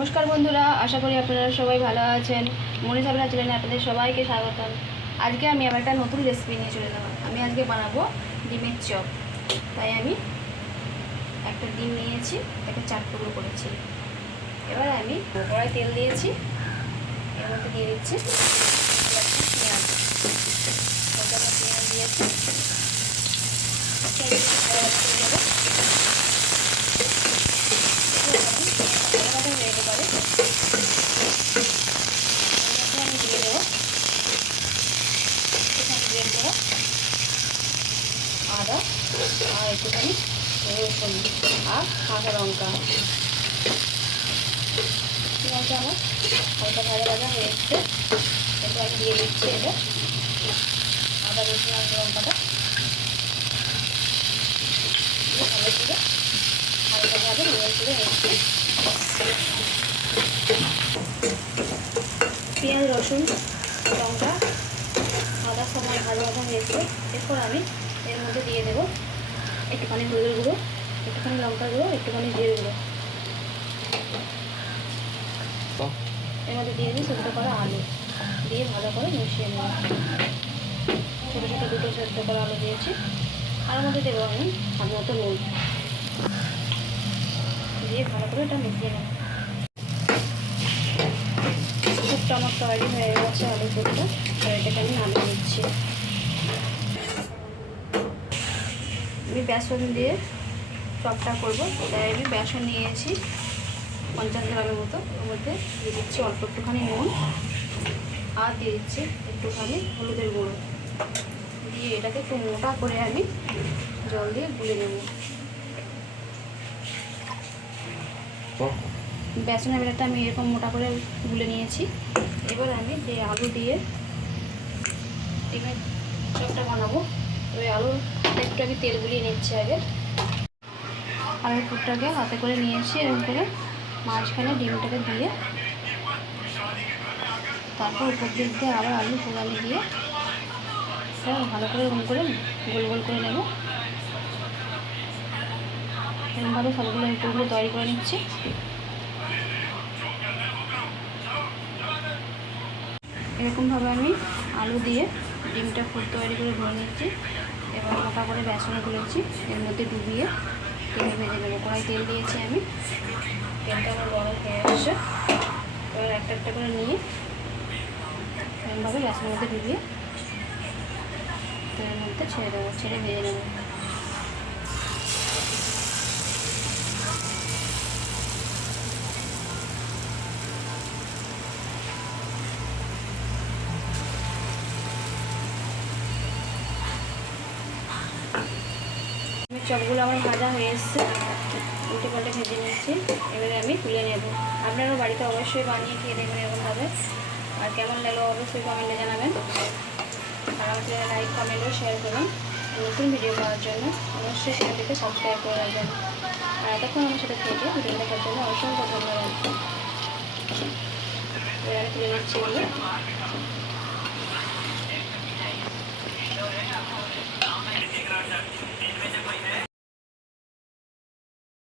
নমস্কার বন্ধুরা, আশা করি আপনারা সবাই ভালো আছেন। মনীষ সাবরা চ্যানেলে আপনাদের সবাইকে স্বাগতম। আজকে আমি আবার একটা নতুন রেসিপি নিয়ে চলে এলাম। আমি আজকে বানাবো ডিমের চপ। তাই আমি একটা ডিম নিয়েছি, একটা 4 টুকরো করেছি। এবার আমি কড়াই তেল দিয়েছি, এর মধ্যে দিয়ে দিচ্ছি পেঁয়াজ। পেঁয়াজ দিয়েছি, রেডি করে আমি দিয়ে দেবো আদা আর একটুখানি রসুন আর কাঁচা লঙ্কা। ঠিক আছে, আমার হালকা ভাজা ভাজা হয়ে এসছে। এরপর আমি দিয়ে দিচ্ছি এটা আদা রসুন আর লঙ্কাটা ভালো করে হালকাভাবে নেড়ে চেড়ে নিচ্ছি। পেঁয়াজ রসুন লঙ্কা আদার সময় ভাজা ভাজা হয়েছে। এরপর আমি এর মধ্যে দিয়ে দেবো একটুখানি হলুদের গুঁড়ো, একটুখানি লঙ্কার গুঁড়ো, একটুখানি জিরে গুঁড়ো। এর মধ্যে দিয়ে দিই সেদ্ধ করা আলু, দিয়ে ভালো করে মিশিয়ে নেব। ছোটো ছোটো দুটো সেদ্ধ করা আলু দিয়েছি। আর মধ্যে দেবো আমি স্বাদ মতো নুন, দিয়ে ভালো করে এটা মিশিয়ে নেব। পুরটা আমার তৈরি হয়ে গেছে, আলুর পুরটা। আর এটাকে আমি নামিয়ে নিচ্ছি। আমি বেসন দিয়ে চপটা করবো, তাই আমি বেসন নিয়েছি 50 গ্রামের মতো। ওর মধ্যে দিয়ে দিচ্ছি অল্প একটুখানি নুন আর দিয়ে দিচ্ছি একটুখানি হলুদের গুঁড়ো, দিয়ে এটাকে একটু মোটা করে আমি জল দিয়ে গুলে নেব। বেসনের ব্যাটারটা আমি এরকম মোটা করে গুলে নিয়েছি। এবার আমি যে আলু দিয়ে ডিমের চপটা বানাবো, ওই আলুর একটু আমি তেল গুলিয়ে নিচ্ছি আগে। আলুর পুরটাকে হাতে করে নিয়েছি, এরকম করে মাঝখানে ডিমটাকে দিয়ে তারপর উপর দিক দিয়ে আবার আলু পোড়ালি দিয়ে সব ভালো করে এরকম করে গোল গোল করে নেব। এরকমভাবে সবগুলো উপরগুলো তৈরি করে নিচ্ছি। এরকমভাবে আমি আলু দিয়ে ডিমটা পুর তৈরি করে ভরে নিচ্ছি। এবার মোটা করে বেসন গুলেছি, এর মধ্যে ডুবিয়ে তেলে ভেজে নেবো। কড়াই তেল দিয়েছি আমি, তেলটা আমার গরম হয়ে আসছে। এবার একটা একটা করে নিয়ে এরকমভাবে বেসনের মধ্যে ডুবিয়ে তেলের মধ্যে ছেড়ে দেবো, ছেড়ে ভেজে নেবো। চপগুলো আমার ভাজা হয়ে এসছে, উল্টে পাল্টে ভেজে নিচ্ছি। এবারে আমি তুলে নেব। আপনারাও বাড়িতে অবশ্যই বানিয়ে খেয়ে দেখবেন এরকমভাবে। আর কেমন লাগলো অবশ্যই কমেন্টে জানাবেন। আর আমাকে লাইক কমেন্ট ও শেয়ার করুন। নতুন ভিডিও পাওয়ার জন্য অবশ্যই চ্যানেলটিকে সাবস্ক্রাইব করে রাখবেন। আর এতক্ষণ আমার সাথে থেকে ভিডিও দেখার জন্য অসংখ্য ধন্যবাদ। এবার আমি তুলে নিচ্ছি এগুলো।